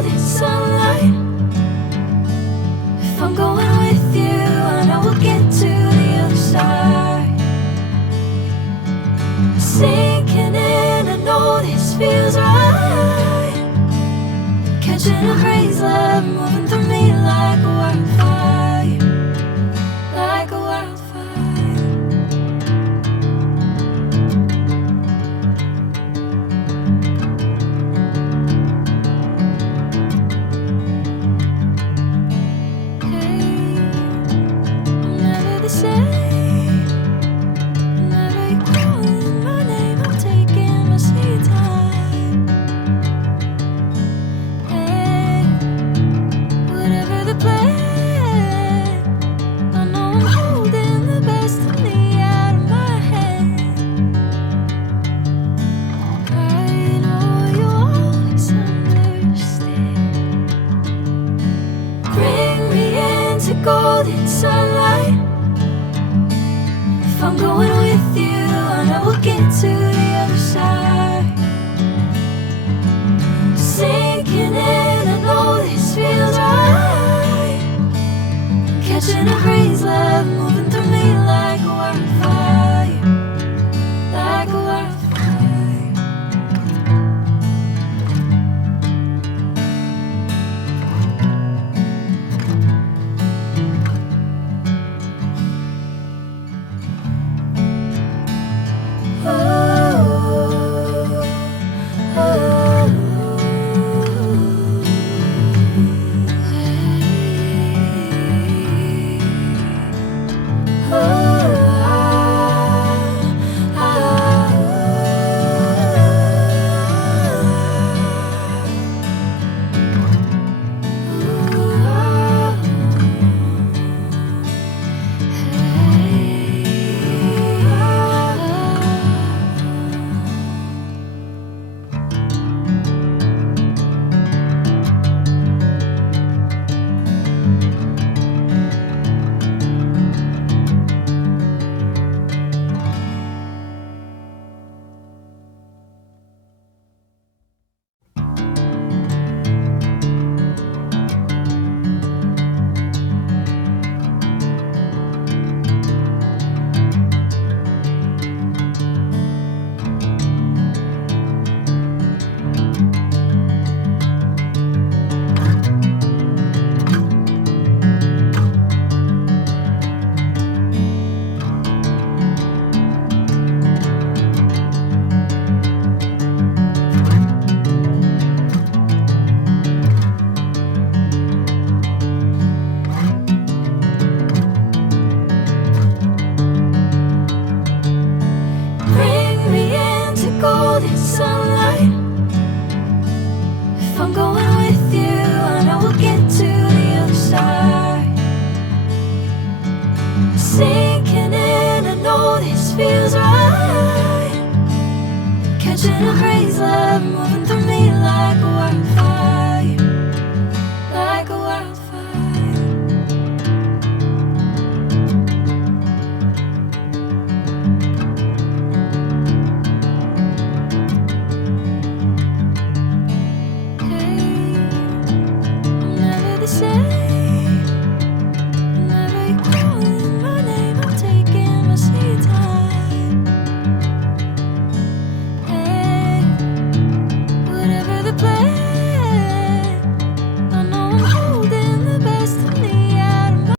golden sunlight. If I'm going with you, I know we'll get to the other side. Sinking in, I know this feels right. Catching a breeze, love moving through me like a wildfire, like a wildfire. Hey, I'm never the same. Whenever you're calling my name, I'm taking my sweet time. Hey, whatever the plan, I know I'm holding the best of me out of my hand. I know you'll always understand. Bring me into golden sunlight. If I'm going with you, I know we'll get to